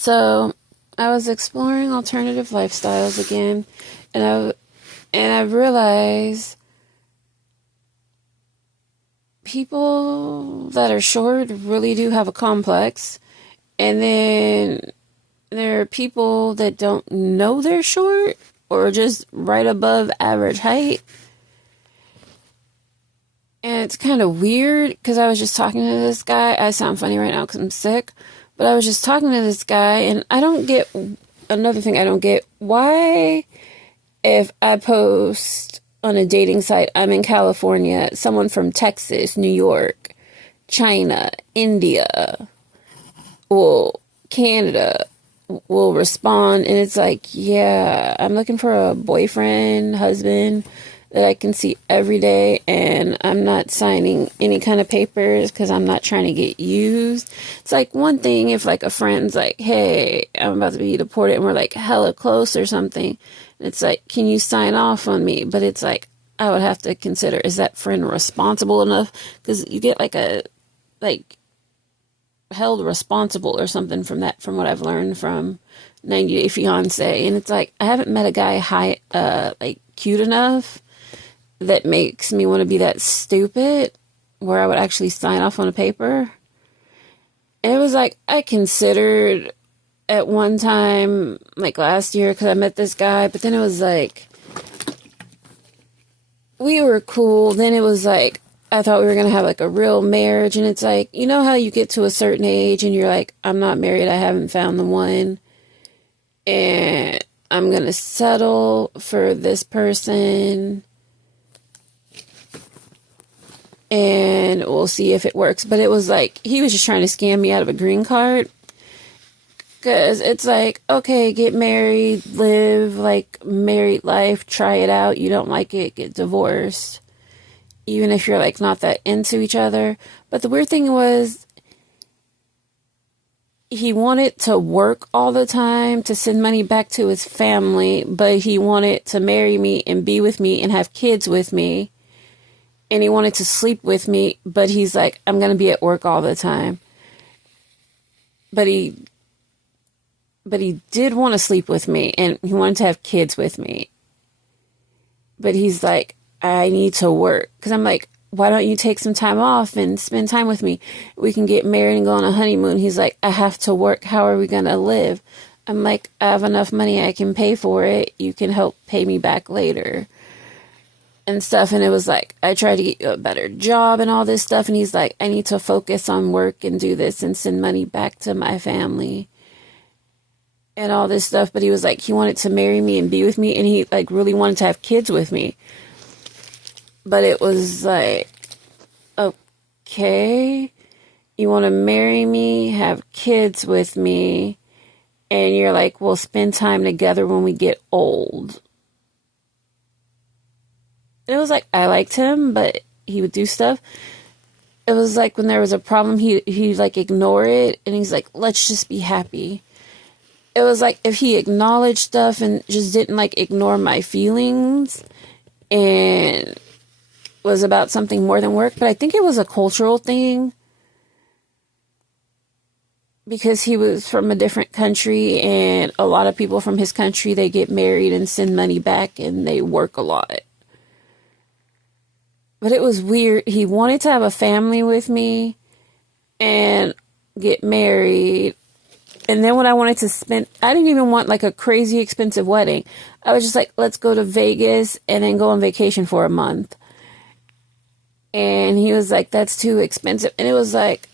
So I was exploring alternative lifestyles again, and I realized people that are short really do have a complex, and then there are people that don't know they're short or just right above average height. And it's kind of weird because I was just talking to this guy. I sound funny right now because I'm sick, but I was just talking to this guy, and I don't get another thing I don't get. Why, if I post on a dating site, I'm in California, someone from Texas, New York, China, India, well, Canada will respond, and it's like, yeah, I'm looking for a boyfriend, husband that I can see every day, and I'm not signing any kind of papers because I'm not trying to get used. It's like one thing if like a friend's like, hey, I'm about to be deported, and we're like hella close or something. And it's like, can you sign off on me? But it's like, I would have to consider, is that friend responsible enough? Because you get like held responsible or something from that, from what I've learned from 90 Day Fiance. And it's like, I haven't met a guy like cute enough that makes me want to be that stupid where I would actually sign off on a paper. And it was like, I considered at one time, like last year, because I met this guy, but then it was like, we were cool. Then it was like, I thought we were going to have like a real marriage. And it's like, you know how you get to a certain age and you're like, I'm not married, I haven't found the one, and I'm going to settle for this person and we'll see if it works. But it was like, he was just trying to scam me out of a green card. Because it's like, okay, get married, live like married life, try it out. You don't like it, get divorced. Even if you're like not that into each other. But the weird thing was, he wanted to work all the time to send money back to his family, but he wanted to marry me and be with me and have kids with me. And he wanted to sleep with me, but he's like, I'm going to be at work all the time. But he did want to sleep with me, and he wanted to have kids with me. But he's like, I need to work. Because I'm like, why don't you take some time off and spend time with me? We can get married and go on a honeymoon. He's like, I have to work. How are we going to live? I'm like, I have enough money. I can pay for it. You can help pay me back later. And stuff. And it was like, I tried to get you a better job and all this stuff. And he's like, I need to focus on work and do this and send money back to my family and all this stuff. But he was like, he wanted to marry me and be with me, and he like really wanted to have kids with me. But it was like, okay, you want to marry me, have kids with me, and you're like, we'll spend time together when we get old. And it was like, I liked him, but he would do stuff. It was like when there was a problem, he like ignore it, and he's like, let's just be happy. It was like if he acknowledged stuff and just didn't like ignore my feelings and was about something more than work. But I think it was a cultural thing because he was from a different country, and a lot of people from his country, they get married and send money back and they work a lot. But it was weird. He wanted to have a family with me and get married. And then when I wanted to spend, I didn't even want like a crazy expensive wedding. I was just like, let's go to Vegas and then go on vacation for a month. And he was like, that's too expensive. And it was like,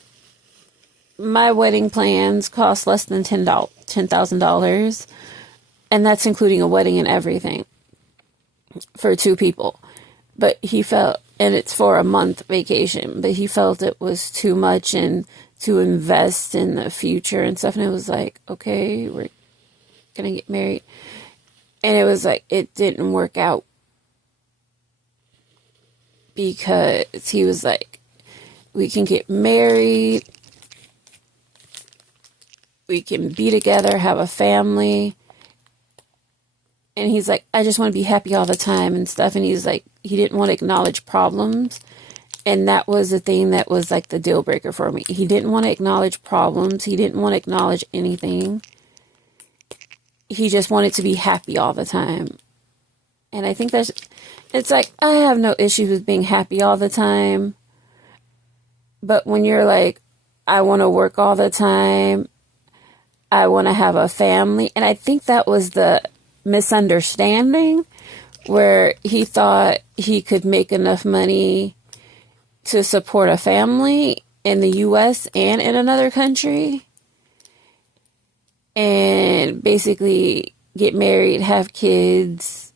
my wedding plans cost less than $10,000. And that's including a wedding and everything for two people. But he felt, and it's for a month vacation, but he felt it was too much and to invest in the future and stuff. And it was like, okay, we're going to get married. And it was like, it didn't work out because he was like, we can get married, we can be together, have a family. And he's like, I just want to be happy all the time and stuff. And he's like, he didn't want to acknowledge problems. And that was the thing that was like the deal breaker for me. He didn't want to acknowledge problems. He didn't want to acknowledge anything. he just wanted to be happy all the time. And I think it's like, I have no issues with being happy all the time. But when you're like, I want to work all the time, I want to have a family. And I think that was the misunderstanding, where he thought he could make enough money to support a family in the US and in another country, and basically get married, have kids,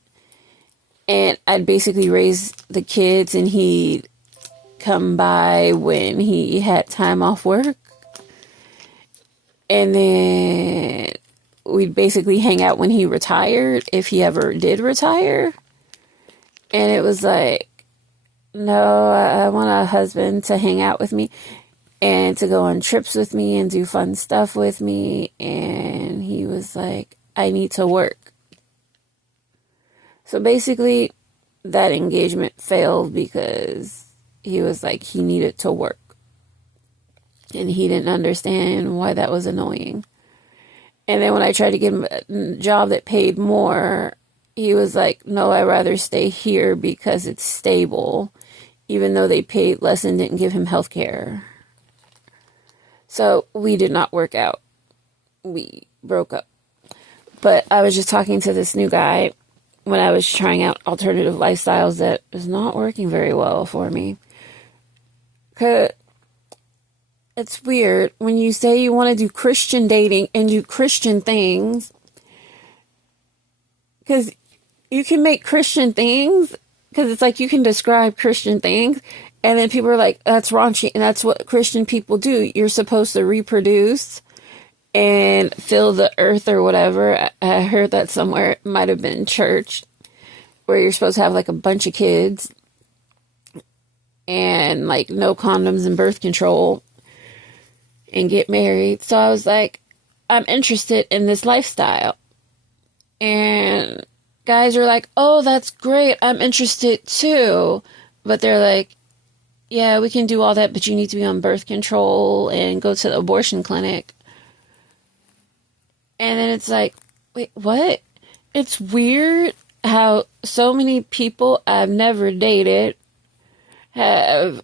and I'd basically raise the kids and he'd come by when he had time off work. And then we'd basically hang out when he retired, if he ever did retire. And it was like, no, I want a husband to hang out with me and to go on trips with me and do fun stuff with me. And he was like, I need to work. So basically, that engagement failed because he was like, he needed to work. And he didn't understand why that was annoying. And then when I tried to get him a job that paid more, he was like, no, I'd rather stay here because it's stable, even though they paid less and didn't give him health care. So we did not work out. We broke up. But I was just talking to this new guy when I was trying out alternative lifestyles that is not working very well for me. 'Cause it's weird when you say you want to do Christian dating and do Christian things, because you can make Christian things, because it's like you can describe Christian things, and then people are like, that's raunchy, and that's what Christian people do. You're supposed to reproduce and fill the earth or whatever. I heard that somewhere. It might have been church, where you're supposed to have like a bunch of kids and like no condoms and birth control and get married. So I was like, I'm interested in this lifestyle. And guys are like, oh, that's great, I'm interested too. But they're like, yeah, we can do all that, but you need to be on birth control and go to the abortion clinic. And then it's like, wait, what? It's weird how so many people I've never dated have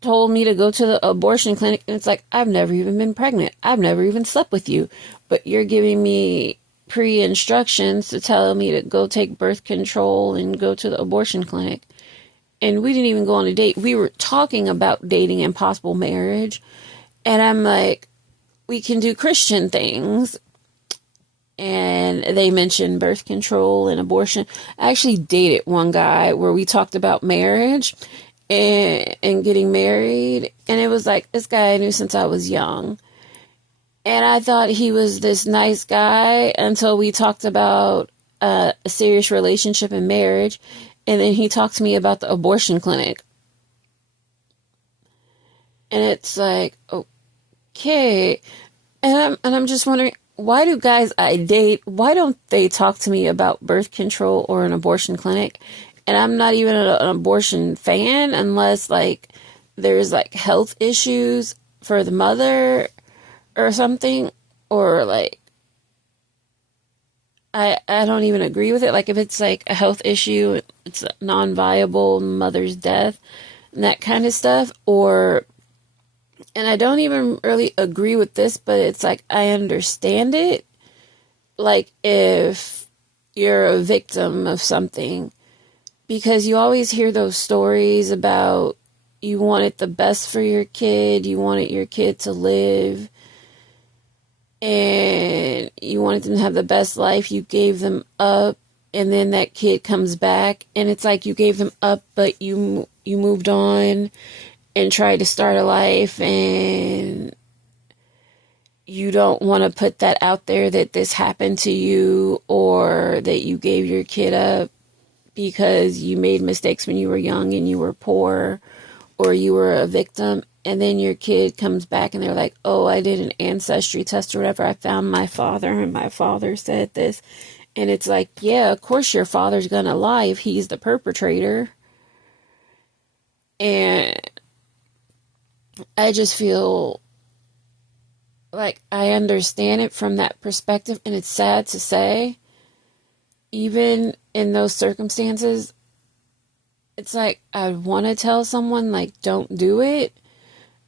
told me to go to the abortion clinic, and it's like, I've never even been pregnant. I've never even slept with you. But you're giving me pre-instructions to tell me to go take birth control and go to the abortion clinic. And we didn't even go on a date. We were talking about dating and possible marriage. And I'm like, we can do Christian things. And they mentioned birth control and abortion. I actually dated one guy where we talked about marriage and getting married. And it was like, this guy I knew since I was young. And I thought he was this nice guy until we talked about a serious relationship and marriage. And then he talked to me about the abortion clinic. And it's like, okay. And I'm just wondering, why do guys I date, why don't they talk to me about birth control or an abortion clinic? And I'm not even an abortion fan unless like there's like health issues for the mother or something, or like I don't even agree with it. Like if it's like a health issue, it's a non-viable mother's death and that kind of stuff, or, and I don't even really agree with this, but it's like I understand it. Like if you're a victim of something, because you always hear those stories about you wanted the best for your kid, you wanted your kid to live, and you wanted them to have the best life, you gave them up, and then that kid comes back, and it's like you gave them up, but you moved on and tried to start a life, and you don't want to put that out there that this happened to you, or that you gave your kid up because you made mistakes when you were young and you were poor, or you were a victim. And then your kid comes back and they're like, oh, I did an ancestry test or whatever. I found my father and my father said this. And it's like, yeah, of course your father's going to lie if he's the perpetrator. And I just feel like, I understand it from that perspective, and it's sad to say, even in those circumstances, it's like I want to tell someone, like, don't do it,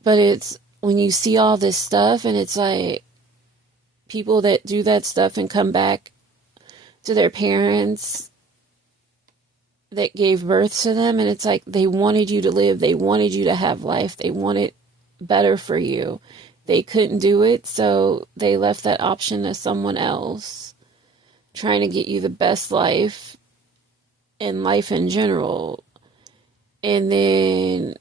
but it's when you see all this stuff, and it's like people that do that stuff and come back to their parents that gave birth to them, and it's like they wanted you to live, they wanted you to have life, they wanted better for you. They couldn't do it, so they left that option to someone else, trying to get you the best life and life in general. And then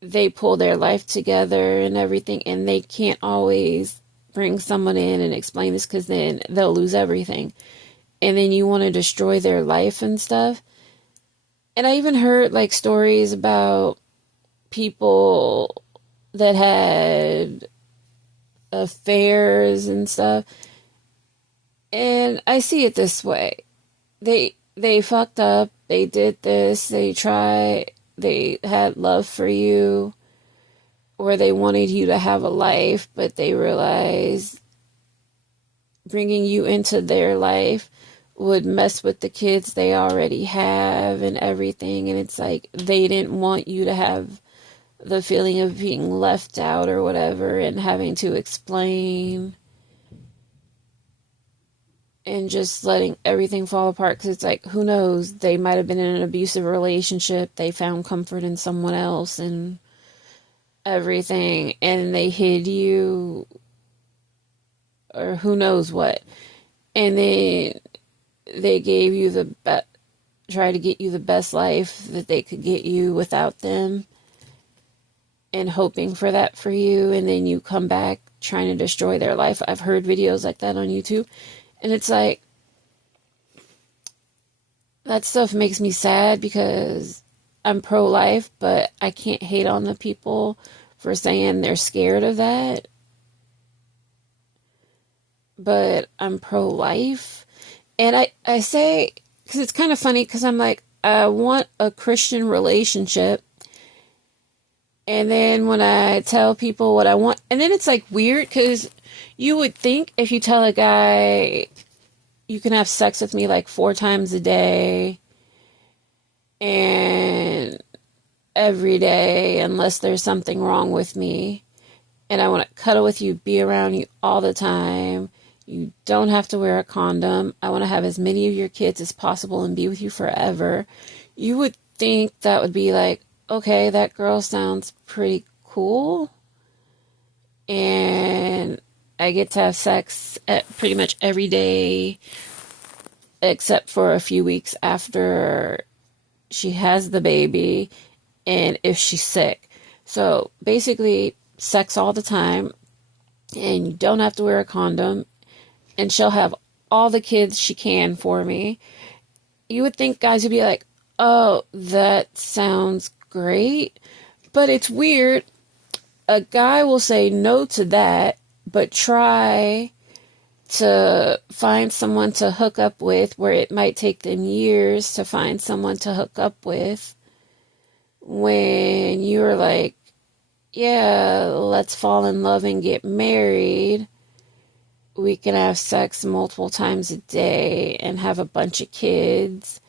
they pull their life together and everything, and they can't always bring someone in and explain this because then they'll lose everything. And then you want to destroy their life and stuff. And I even heard like stories about people that had affairs and stuff. And I see it this way. They fucked up. They did this. They had love for you, or they wanted you to have a life, but they realized bringing you into their life would mess with the kids they already have and everything. And it's like they didn't want you to have the feeling of being left out or whatever and having to explain and just letting everything fall apart, because it's like, who knows, they might have been in an abusive relationship, they found comfort in someone else and everything, and they hid you, or who knows what, and then they gave you the best, try to get you the best life that they could get you without them, and hoping for that for you, and then you come back trying to destroy their life. I've heard videos like that on YouTube, and it's like, that stuff makes me sad because I'm pro-life, but I can't hate on the people for saying they're scared of that. But I'm pro-life. And I say, because it's kind of funny, because I'm like, I want a Christian relationship. And then when I tell people what I want, and then it's like weird, because you would think if you tell a guy, you can have sex with me like 4 times a day and every day unless there's something wrong with me, and I want to cuddle with you, be around you all the time. You don't have to wear a condom. I want to have as many of your kids as possible and be with you forever. You would think that would be like, okay, that girl sounds pretty cool. And I get to have sex at pretty much every day except for a few weeks after she has the baby and if she's sick. So basically, sex all the time, and you don't have to wear a condom, and she'll have all the kids she can for me. You would think guys would be like, oh, that sounds great, but it's weird. A guy will say no to that, but try to find someone to hook up with where it might take them years to find someone to hook up with, when you're like, yeah, let's fall in love and get married. We can have sex multiple times a day and have a bunch of kids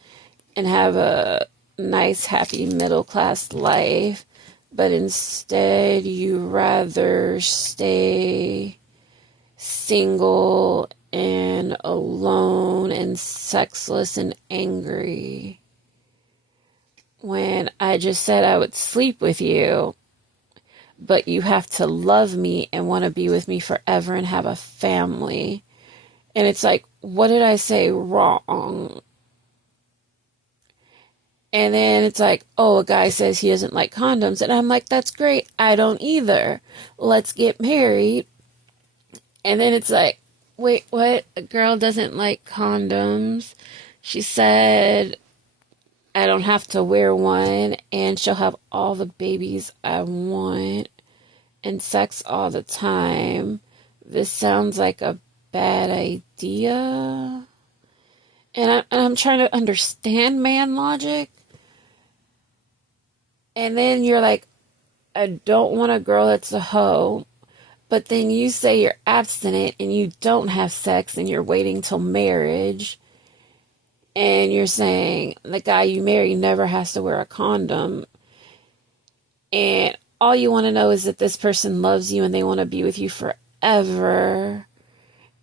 and have a nice, happy, middle class life. But instead, you rather stay single and alone and sexless and angry, when I just said I would sleep with you, but you have to love me and want to be with me forever and have a family. And it's like, what did I say wrong? And then it's like, oh, a guy says he doesn't like condoms. And I'm like, that's great. I don't either. Let's get married. And then it's like, wait, what? A girl doesn't like condoms. She said I don't have to wear one, and she'll have all the babies I want, and sex all the time. This sounds like a bad idea. And I'm trying to understand man logic. And then you're like, I don't want a girl that's a hoe, But then you say you're abstinent and you don't have sex and you're waiting till marriage and you're saying the guy you marry never has to wear a condom and all you want to know is that this person loves you and they want to be with you forever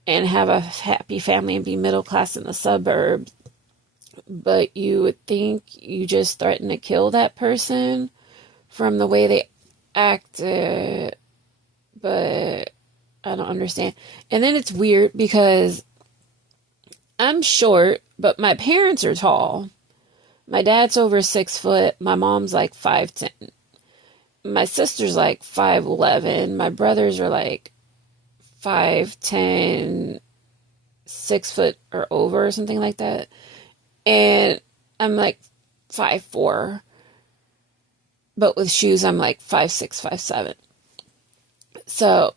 and have a happy family and be middle class in the suburbs, but you would think you just threatened to kill that person from the way they acted, but I don't understand. And then it's weird because I'm short, but my parents are tall. My dad's over 6 foot. My mom's like 5'10". My sister's like 5'11". My brothers are like 5'10", 6 foot or over or something like that. And I'm like 5'4". But with shoes, I'm like 5'6", 5'7". So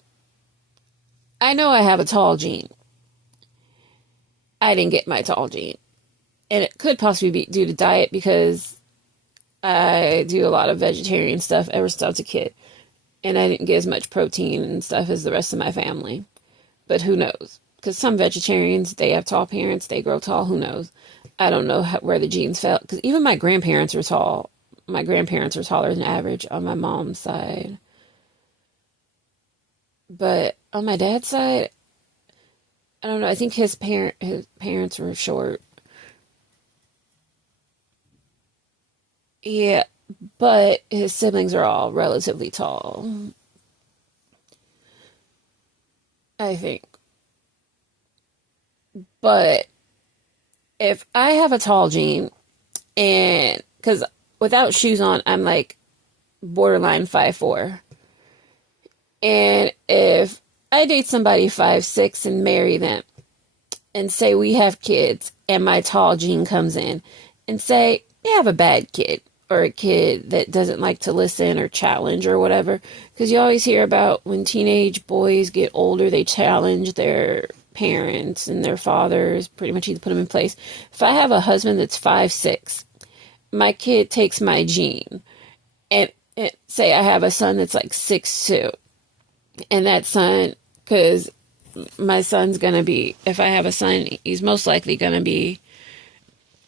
I know I have a tall gene. I didn't get my tall gene. And it could possibly be due to diet because I do a lot of vegetarian stuff ever since I was a kid. And I didn't get as much protein and stuff as the rest of my family. But who knows? Because some vegetarians, they have tall parents, they grow tall, who knows? I don't know where the genes fell. Because even my grandparents are tall. My grandparents are taller than average on my mom's side. But on my dad's side, I don't know. I think his parents were short. Yeah, but his siblings are all relatively tall, I think. But if I have a tall gene, and because without shoes on, I'm like borderline 5'4". And if I date somebody 5'6" and marry them, and say we have kids, and my tall gene comes in, and say they have a bad kid, or a kid that doesn't like to listen or challenge or whatever, because you always hear about when teenage boys get older, they challenge their parents and their fathers, pretty much either put them in place. If I have a husband that's 5'6", my kid takes my gene, and say I have a son that's like 6'2", and that son, because my son's gonna be, if I have a son, he's most likely gonna be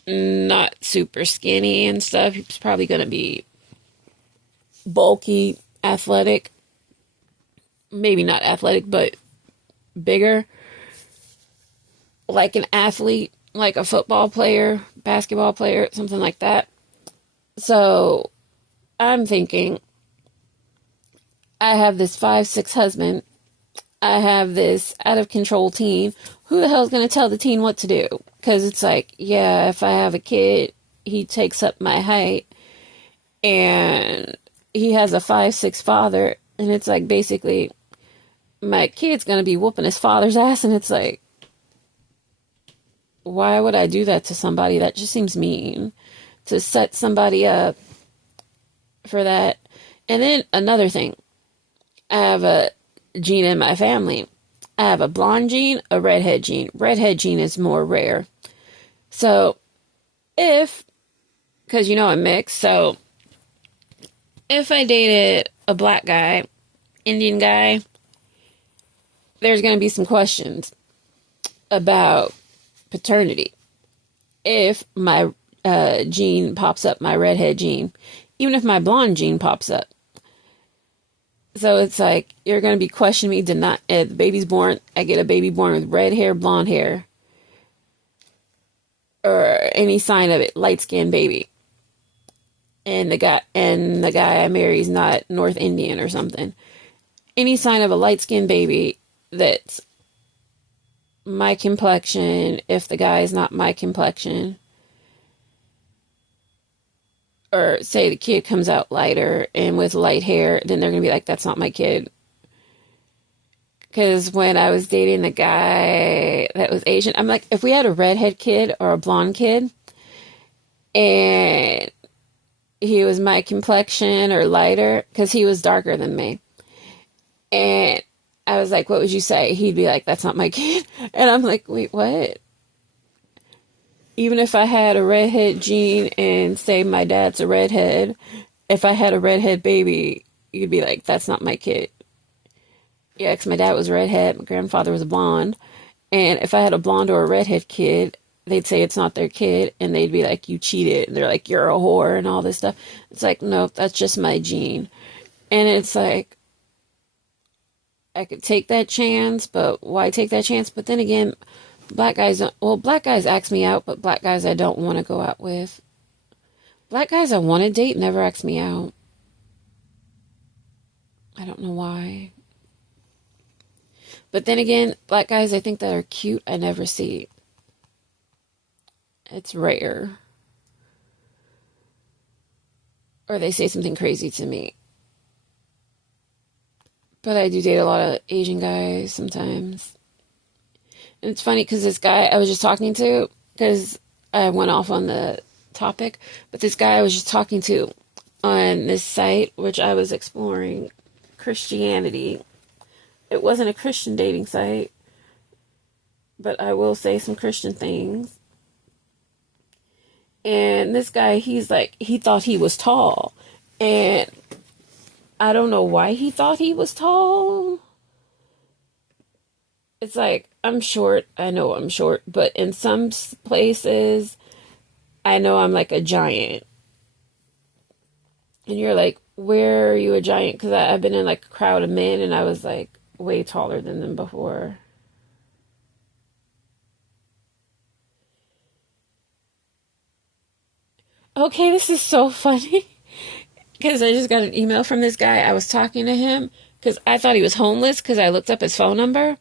not super skinny and stuff. He's probably gonna be bulky, athletic. Maybe not athletic, but bigger. Like an athlete, like a football player, basketball player, something like that. So I'm thinking, I have this 5'6" husband. I have this out of control teen. Who the hell is going to tell the teen what to do? Because it's like, yeah, if I have a kid, he takes up my height and he has a 5'6" father. And it's like, basically, my kid's going to be whooping his father's ass. And it's like, why would I do that to somebody? That just seems mean. To set somebody up for that. And then another thing, I have a gene in my family. I have a blonde gene, a redhead gene. Redhead gene is more rare. So because I'm mixed, so if I dated a black guy, Indian guy, there's going to be some questions about paternity. If my gene pops up, my redhead gene, even if my blonde gene pops up. So it's like, you're going to be questioning me, the baby's born, I get a baby born with red hair, blonde hair, or any sign of it, light-skinned baby. And the guy I marry is not North Indian or something. Any sign of a light-skinned baby that's my complexion, if the guy is not my complexion, or say the kid comes out lighter and with light hair, then they're going to be like, that's not my kid. Because when I was dating the guy that was Asian, I'm like, if we had a redhead kid or a blonde kid, and he was my complexion or lighter, because he was darker than me, and I was like, what would you say? He'd be like, that's not my kid. And I'm like, wait, what? Even if I had a redhead gene and say my dad's a redhead, if I had a redhead baby, you'd be like, that's not my kid. Yeah, 'cause my dad was a redhead, my grandfather was a blonde. And if I had a blonde or a redhead kid, they'd say it's not their kid, and they'd be like, "You cheated." And they're like, "You're a whore," and all this stuff. It's like, no, that's just my gene. And it's like, I could take that chance, but why take that chance? But then again, black guys don't, well, black guys ask me out, but black guys I don't want to go out with. Black guys I want to date never ask me out. I don't know why. But then again, black guys I think that are cute, I never see. It's rare. Or they say something crazy to me. But I do date a lot of Asian guys sometimes. And it's funny because this guy I was just talking to, because I went off on the topic, but this guy I was just talking to on this site, which I was exploring Christianity. It wasn't a Christian dating site, but I will say some Christian things. And this guy, he's like, he thought he was tall. And I don't know why he thought he was tall. It's like, I'm short. I know I'm short. But in some places, I know I'm like a giant. And you're like, where are you a giant? Because I've been in like a crowd of men and I was like way taller than them before. Okay, this is so funny. Because I just got an email from this guy. I was talking to him because I thought he was homeless because I looked up his phone number.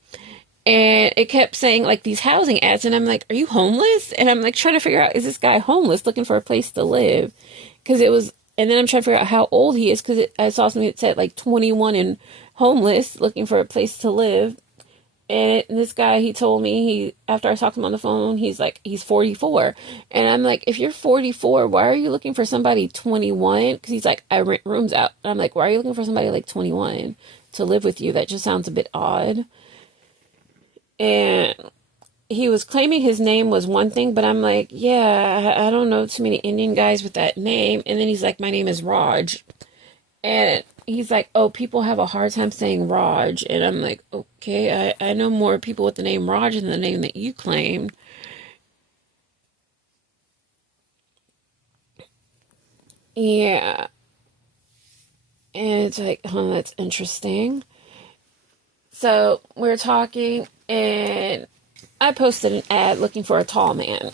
And it kept saying like these housing ads. And I'm like, are you homeless? And I'm like trying to figure out, is this guy homeless looking for a place to live? Because it was, and then I'm trying to figure out how old he is because I saw something that said like 21 and homeless looking for a place to live. And this guy, he told me, after I talked to him on the phone, he's like, he's 44. And I'm like, if you're 44, why are you looking for somebody 21? Because he's like, I rent rooms out. And I'm like, why are you looking for somebody like 21 to live with you? That just sounds a bit odd. And he was claiming his name was one thing, but I'm like, yeah, I don't know too many Indian guys with that name. And then he's like, my name is Raj. And he's like, oh, people have a hard time saying Raj. And I'm like, okay, I know more people with the name Raj than the name that you claimed. Yeah. And it's like, that's interesting. So we're talking, and I posted an ad looking for a tall man.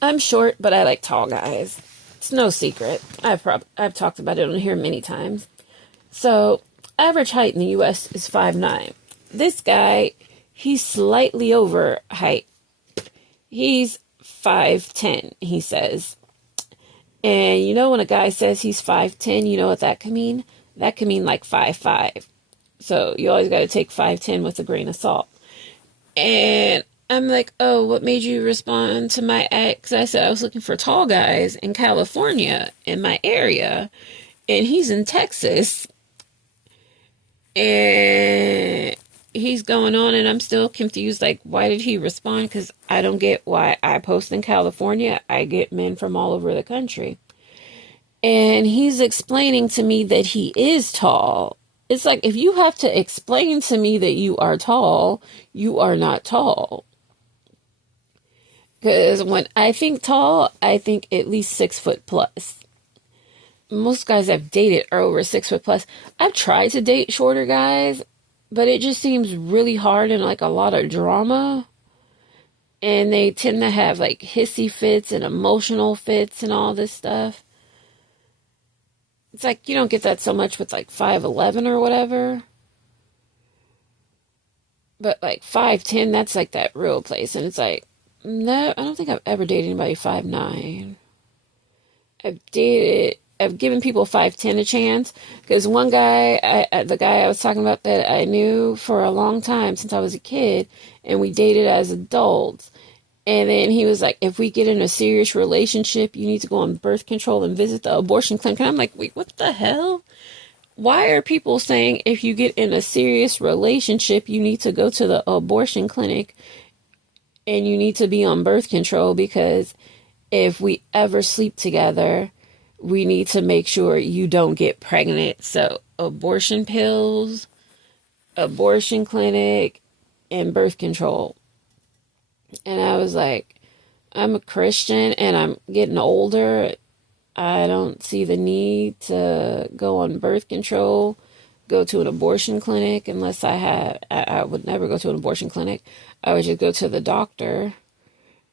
I'm short, but I like tall guys. It's no secret. I've talked about it on here many times. So, average height in the U.S. is 5'9". This guy, he's slightly over height. He's 5'10", he says. And you know when a guy says he's 5'10", you know what that could mean? That could mean like 5'5". So, you always got to take 5'10" with a grain of salt. And I'm like, oh, what made you respond to my ex? I said I was looking for tall guys in California in my area. And he's in Texas. And he's going on, and I'm still confused. Like, why did he respond? Because I don't get why I post in California. I get men from all over the country. And he's explaining to me that he is tall. It's like, if you have to explain to me that you are tall, you are not tall. Because when I think tall, I think at least 6 foot plus. Most guys I've dated are over 6 foot plus. I've tried to date shorter guys, but it just seems really hard and like a lot of drama. And they tend to have like hissy fits and emotional fits and all this stuff. It's like you don't get that so much with like 5'11" or whatever. But like 5'10", that's like that real place. And it's like, no, I don't think I've ever dated anybody 5'9". I've given people 5'10" a chance. Because one guy, the guy I was talking about that I knew for a long time since I was a kid, and we dated as adults. And then he was like, if we get in a serious relationship, you need to go on birth control and visit the abortion clinic. And I'm like, wait, what the hell? Why are people saying if you get in a serious relationship, you need to go to the abortion clinic and you need to be on birth control? Because if we ever sleep together, we need to make sure you don't get pregnant. So abortion pills, abortion clinic, and birth control. And I was like, I'm a Christian and I'm getting older. I don't see the need to go on birth control, go to an abortion clinic unless I would never go to an abortion clinic. I would just go to the doctor.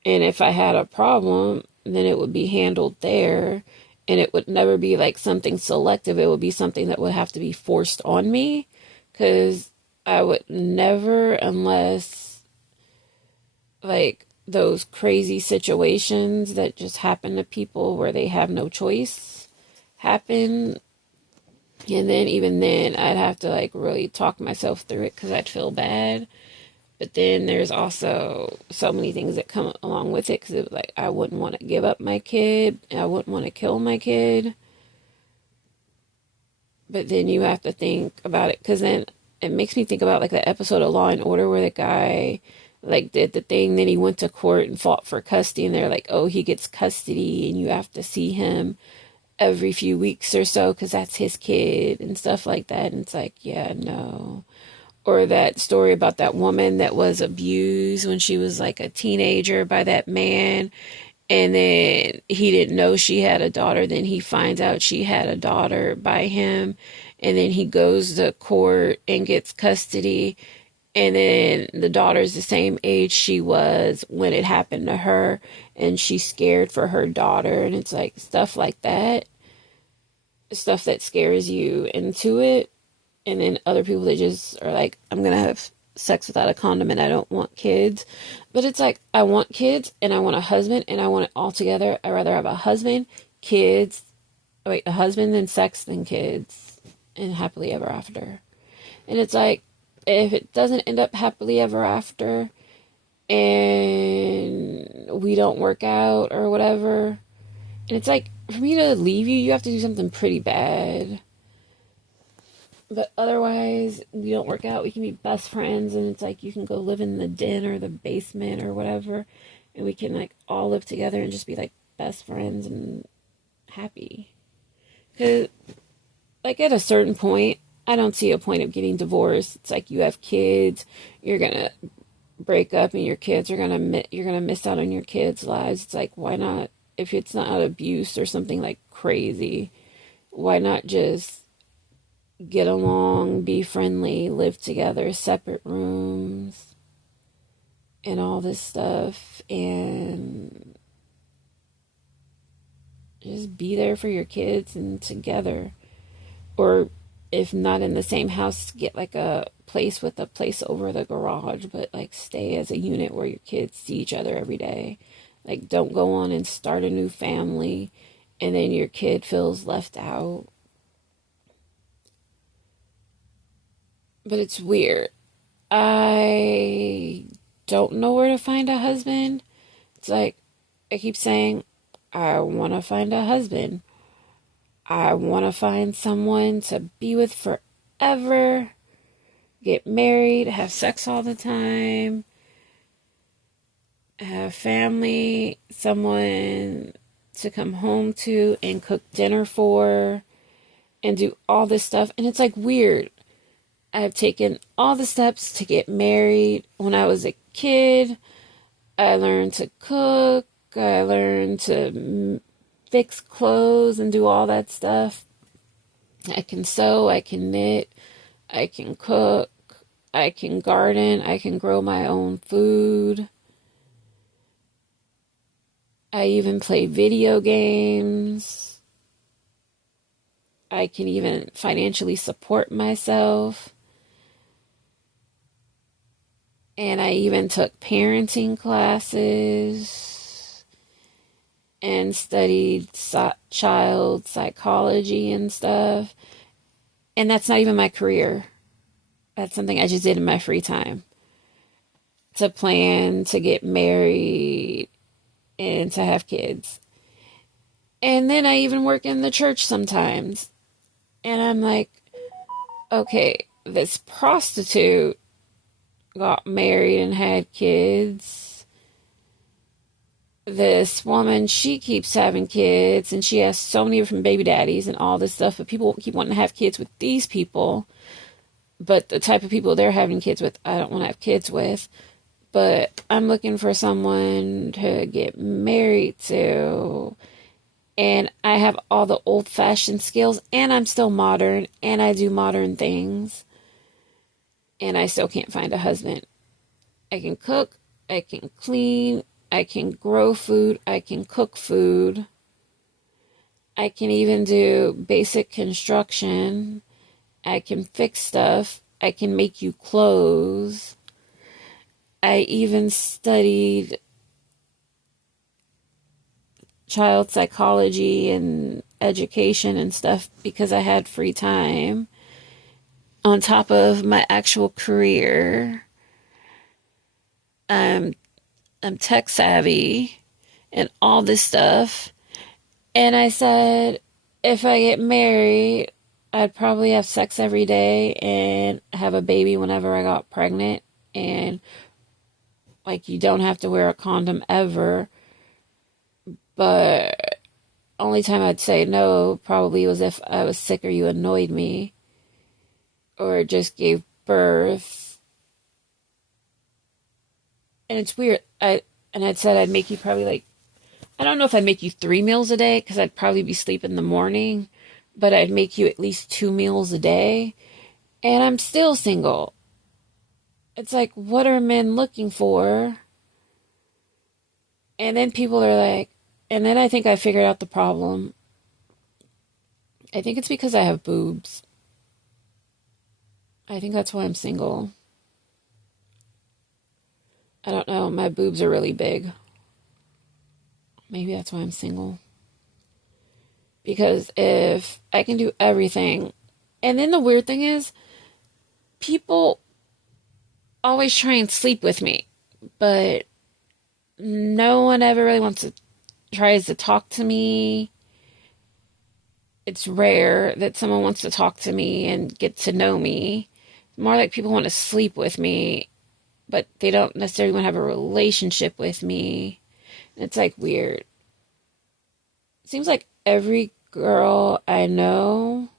And if I had a problem, then it would be handled there. And it would never be like something selective. It would be something that would have to be forced on me. Because I would never, unless like those crazy situations that just happen to people where they have no choice happen. And then even then, I'd have to like really talk myself through it because I'd feel bad. But then there's also so many things that come along with it because it was like I wouldn't want to give up my kid. I wouldn't want to kill my kid. But then you have to think about it because then it makes me think about like the episode of Law and Order where the guy like did the thing, then he went to court and fought for custody, and they're like, oh, he gets custody, and you have to see him every few weeks or so because that's his kid and stuff like that. And it's like, yeah, no. Or that story about that woman that was abused when she was like a teenager by that man, and then he didn't know she had a daughter. Then he finds out she had a daughter by him, and then he goes to court and gets custody, and then the daughter's the same age she was when it happened to her, and she's scared for her daughter. And it's like stuff like that, stuff that scares you into it. And then other people that just are like, I'm gonna have sex without a condom and I don't want kids. But it's like, I want kids and I want a husband and I want it all together. I'd rather have a husband, kids, wait, a husband than sex than kids, and happily ever after. And it's like, if it doesn't end up happily ever after and we don't work out or whatever, and it's like, for me to leave you, you have to do something pretty bad. But otherwise, we don't work out. We can be best friends, and it's like you can go live in the den or the basement or whatever, and we can like all live together and just be like best friends and happy. Because, like, at a certain point, I don't see a point of getting divorced. It's like you have kids, you're gonna break up, and your kids are you're gonna miss out on your kids' lives. It's like, why not? If it's not abuse or something like crazy, why not just get along, be friendly, live together, separate rooms, and all this stuff, and just be there for your kids and together. Or if not in the same house, get like a place with a place over the garage, but like stay as a unit where your kids see each other every day. Like, don't go on and start a new family and then your kid feels left out. But it's weird. I don't know where to find a husband. It's like, I keep saying, I want to find a husband. I want to find someone to be with forever, get married, have sex all the time, have family, someone to come home to and cook dinner for, and do all this stuff. And it's like weird. I've taken all the steps to get married. When I was a kid, I learned to cook. I learned to fix clothes and do all that stuff. I can sew, I can knit, I can cook, I can garden, I can grow my own food. I even play video games. I can even financially support myself. And I even took parenting classes and studied child psychology and stuff. And that's not even my career. That's something I just did in my free time to plan to get married and to have kids. And then I even work in the church sometimes. And I'm like, okay, this prostitute got married and had kids. This woman, she keeps having kids and she has so many different baby daddies and all this stuff, but people keep wanting to have kids with these people. But the type of people they're having kids with, I don't want to have kids with. But I'm looking for someone to get married to. And I have all the old fashioned skills, and I'm still modern, and I do modern things. And I still can't find a husband. I can cook, I can clean, I can grow food, I can cook food. I can even do basic construction. I can fix stuff. I can make you clothes. I even studied child psychology and education and stuff because I had free time on top of my actual career. I'm I'm tech savvy and all this stuff. And I said if I get married, I'd probably have sex every day and have a baby whenever I got pregnant, and like you don't have to wear a condom ever. But only time I'd say no probably was if I was sick or you annoyed me or just gave birth. And it's weird. I'd said I'd make you probably like, I don't know if I'd make you 3 meals a day because I'd probably be sleeping in the morning, but I'd make you at least 2 meals a day. And I'm still single. It's like, what are men looking for? And then people are like, and then I think I figured out the problem. I think it's because I have boobs. I think that's why I'm single. I don't know. My boobs are really big. Maybe that's why I'm single. Because if I can do everything, and then the weird thing is, people always try and sleep with me, but no one ever really tries to talk to me. It's rare that someone wants to talk to me and get to know me. More like people want to sleep with me, but they don't necessarily want to have a relationship with me. It's like weird. It seems like every girl I know,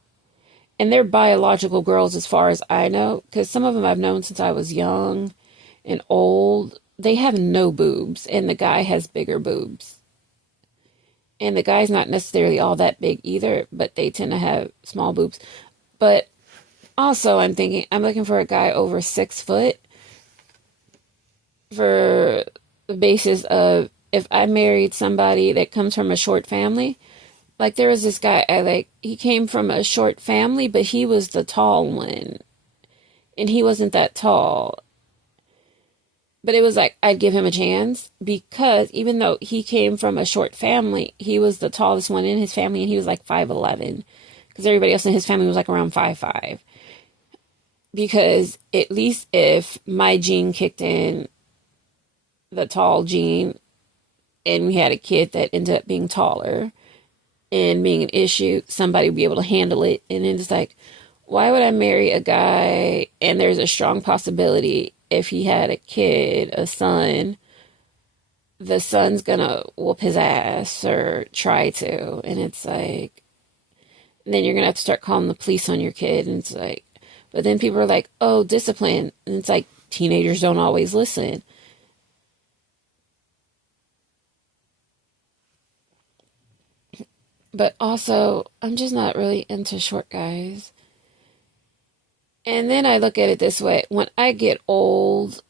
and they're biological girls as far as I know, because some of them I've known since I was young and old, they have no boobs, and the guy has bigger boobs. And the guy's not necessarily all that big either, but they tend to have small boobs. But also, I'm thinking, I'm looking for a guy over 6 foot for the basis of if I married somebody that comes from a short family. Like there was this guy I like, he came from a short family, but he was the tall one. And he wasn't that tall. But it was like I'd give him a chance because even though he came from a short family, he was the tallest one in his family and he was like 5'11", because everybody else in his family was like around 5'5". Because at least if my gene kicked in, the tall gene, and we had a kid that ended up being taller and being an issue, somebody would be able to handle it. And then it's like, why would I marry a guy? And there's a strong possibility if he had a kid, a son, the son's gonna whoop his ass or try to. And it's like, then you're gonna have to start calling the police on your kid. And it's like, but then people are like, oh, discipline. And it's like, teenagers don't always listen. But also, I'm just not really into short guys. And then I look at it this way, when I get old,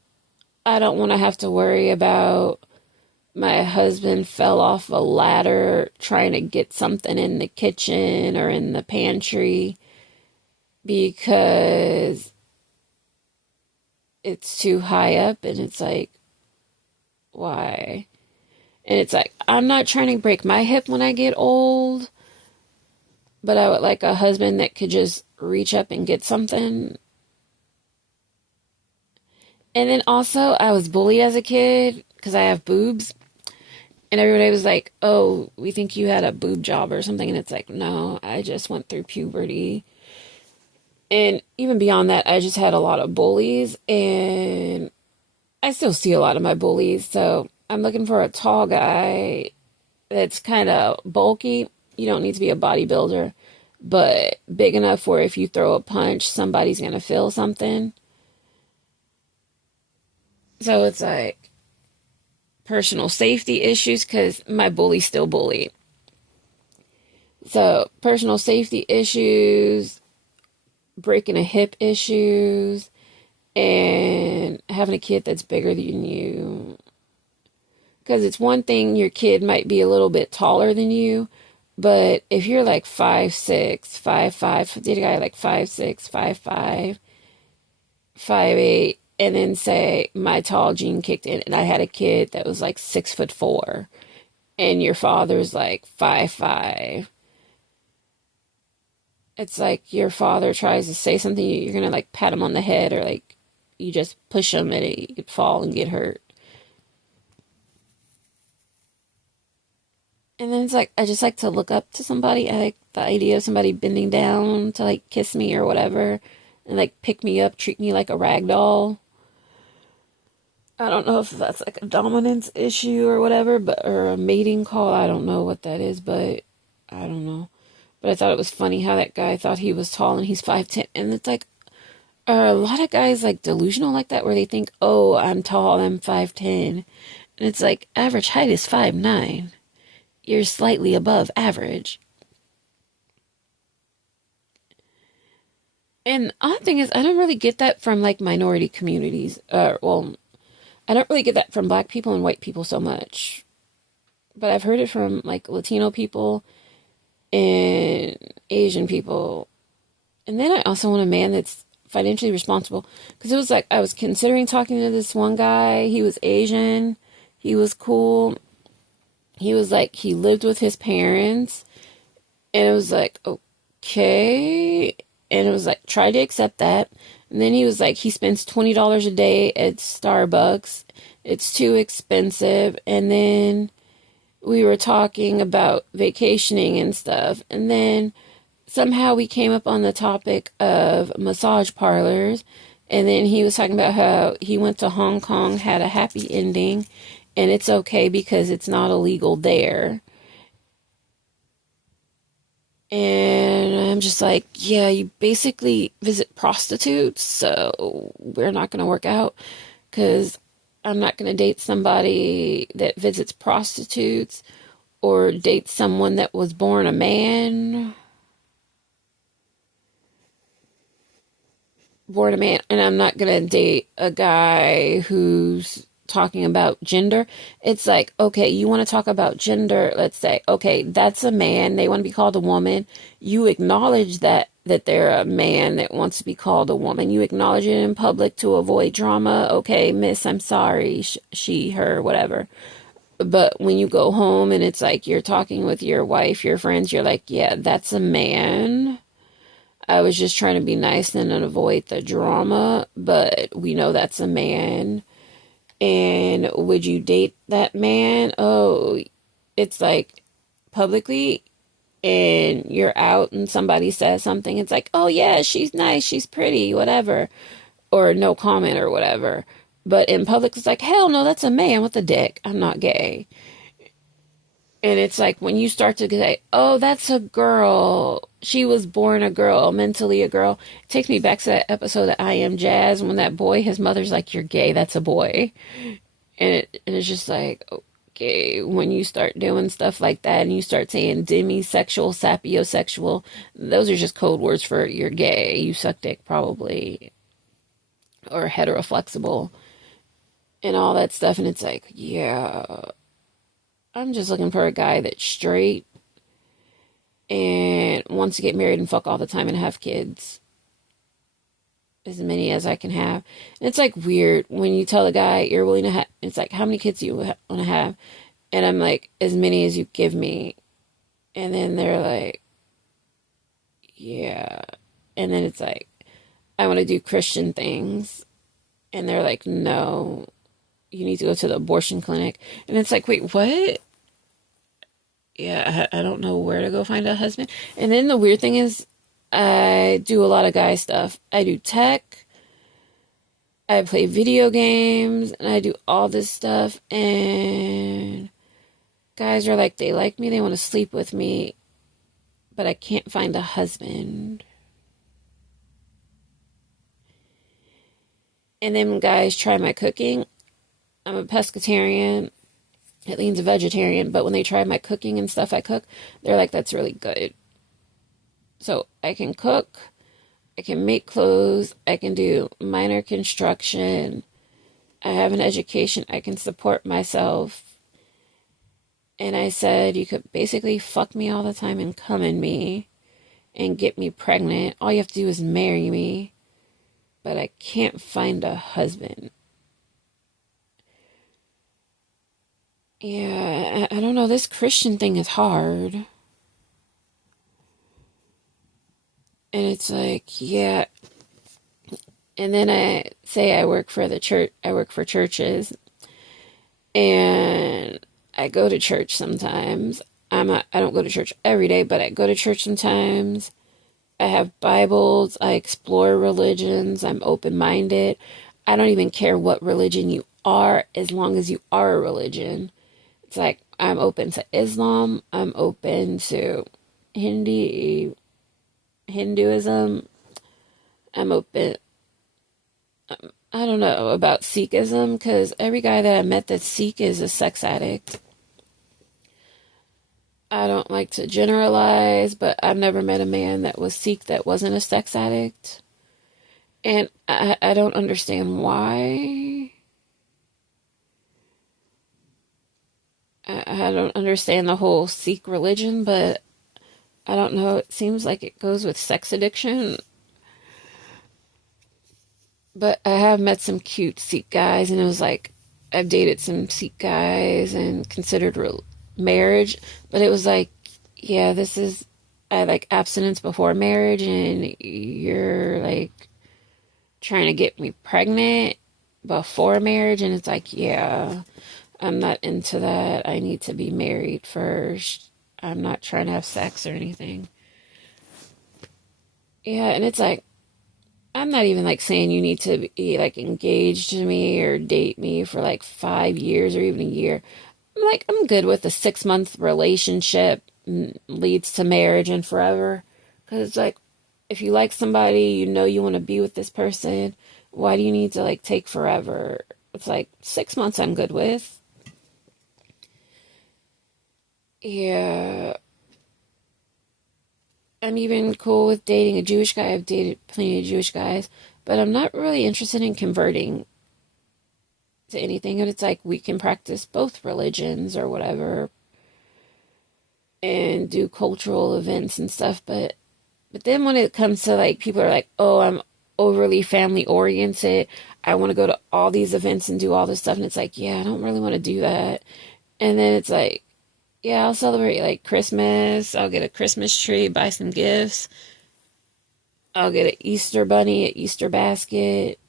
I don't want to have to worry about my husband fell off a ladder trying to get something in the kitchen or in the pantry because it's too high up. And it's like, why? And it's like, I'm not trying to break my hip when I get old, but I would like a husband that could just reach up and get something. And then also, I was bullied as a kid because I have boobs. And everybody was like, oh, we think you had a boob job or something. And it's like, no, I just went through puberty. And even beyond that, I just had a lot of bullies. And I still see a lot of my bullies. So I'm looking for a tall guy that's kind of bulky. You don't need to be a bodybuilder. but big enough where if you throw a punch, somebody's going to feel something. So it's like personal safety issues because my bully still bullied. So personal safety issues, breaking a hip issues, and having a kid that's bigger than you. Because it's one thing your kid might be a little bit taller than you, but if you're like 5'6", 5'5", did a guy like 5'6", 5'5", 5'8", and then say my tall gene kicked in and I had a kid that was like 6'4", and your father's like 5'5", it's like your father tries to say something, you're gonna like pat him on the head or like you just push him and he could fall and get hurt. And then it's like I just like to look up to somebody. I like the idea of somebody bending down to like kiss me or whatever and like pick me up, treat me like a rag doll. I don't know if that's like a dominance issue or whatever, but or a mating call. I don't know what that is, but I don't know. But I thought it was funny how that guy thought he was tall and he's 5'10", and it's like are a lot of guys like delusional like that where they think, "Oh, I'm tall, I'm 5'10", and it's like average height is 5'9". You're slightly above average. And the odd thing is, I don't really get that from like minority communities. Well, I don't really get that from black people and white people so much. But I've heard it from like Latino people and Asian people. And then I also want a man that's financially responsible. Because it was like, I was considering talking to this one guy. He was Asian. He was cool. He was like, he lived with his parents. And it was like, okay. And it was like, try to accept that. And then he was like, he spends $20 a day at Starbucks. It's too expensive. And then we were talking about vacationing and stuff. And then somehow we came up on the topic of massage parlors. And then he was talking about how he went to Hong Kong, had a happy ending, and it's okay because it's not illegal there. And I'm just like, yeah, you basically visit prostitutes, so we're not going to work out because I'm not going to date somebody that visits prostitutes or date someone that was born a man. Born a man, and I'm not going to date a guy who's talking about gender. It's like, okay, you want to talk about gender, let's say, okay, that's a man, they want to be called a woman. You acknowledge that they're a man that wants to be called a woman. You acknowledge it in public to avoid drama. Okay, miss, I'm sorry, she, her, whatever. But when you go home and it's like you're talking with your wife, your friends, you're like, yeah, that's a man. I was just trying to be nice and avoid the drama, but we know that's a man. And would you date that man? Oh, it's like publicly, and you're out and somebody says something. It's like, oh yeah, she's nice, she's pretty, whatever. Or no comment or whatever. But in public, it's like, hell no, that's a man with a dick. I'm not gay. And it's like when you start to say, oh, that's a girl. She was born a girl, mentally a girl. It takes me back to that episode of I Am Jazz when that boy, his mother's like, you're gay, that's a boy. And it's just like, okay, when you start doing stuff like that and you start saying demisexual, sapiosexual, those are just code words for you're gay. You suck dick, probably. Or heteroflexible and all that stuff. And it's like, yeah, I'm just looking for a guy that's straight and wants to get married and fuck all the time and have kids. As many as I can have. And it's like weird when you tell a guy you're willing to have, it's like, how many kids do you want to have? And I'm like, as many as you give me. And then they're like, yeah. And then it's like, I want to do Christian things. And they're like, no, you need to go to the abortion clinic. And it's like, wait, what? Yeah, I don't know where to go find a husband. And then the weird thing is, I do a lot of guy stuff. I do tech, I play video games, and I do all this stuff. And guys are like, they like me, they want to sleep with me, but I can't find a husband. And then when guys try my cooking, I'm a pescatarian. It leans a vegetarian, but when they try my cooking and stuff I cook, they're like, that's really good. So I can cook, I can make clothes, I can do minor construction, I have an education, I can support myself. And I said, you could basically fuck me all the time and come in me and get me pregnant. All you have to do is marry me. But I can't find a husband. Yeah, I don't know. This Christian thing is hard. And it's like, yeah. And then I say I work for the church, I work for churches. And I go to church sometimes. I don't go to church every day, but I go to church sometimes. I have Bibles. I explore religions. I'm open-minded. I don't even care what religion you are as long as you are a religion. It's like I'm open to Islam. I'm open to Hinduism. I'm open. I don't know about Sikhism because every guy that I met that's Sikh is a sex addict. I don't like to generalize, but I've never met a man that was Sikh that wasn't a sex addict. And I don't understand why. I don't understand the whole Sikh religion, but I don't know. It seems like it goes with sex addiction. But I have met some cute Sikh guys, and it was like I've dated some Sikh guys and considered marriage, but it was like, yeah, this is I like abstinence before marriage, and you're like trying to get me pregnant before marriage, and it's like, yeah, I'm not into that. I need to be married first. I'm not trying to have sex or anything. Yeah, and it's like I'm not even like saying you need to be like engaged to me or date me for like 5 years or even a year. I'm like, I'm good with a 6 month relationship leads to marriage and forever. Because it's like, if you like somebody, you know you want to be with this person, why do you need to like take forever? It's like 6 months I'm good with. Yeah, I'm even cool with dating a Jewish guy. I've dated plenty of Jewish guys, but I'm not really interested in converting to anything. And it's like we can practice both religions or whatever and do cultural events and stuff. But then when it comes to like people are like, oh, I'm overly family oriented. I want to go to all these events and do all this stuff. And it's like, yeah, I don't really want to do that. And then it's like, yeah, I'll celebrate like Christmas. I'll get a Christmas tree, buy some gifts. I'll get an Easter bunny, an Easter basket.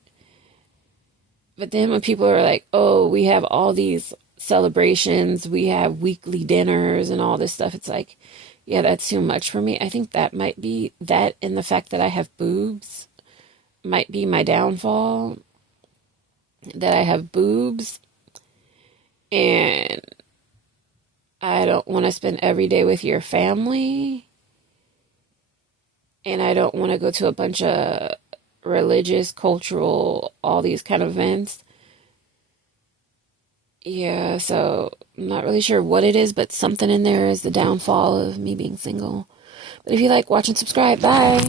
But then when people are like, oh, we have all these celebrations, we have weekly dinners and all this stuff, it's like, yeah, that's too much for me. I think that might be that and the fact that I have boobs might be my downfall. That I have boobs and I don't want to spend every day with your family. And I don't want to go to a bunch of religious, cultural, all these kind of events. Yeah, so I'm not really sure what it is, but something in there is the downfall of me being single. But if you like, watch and subscribe. Bye.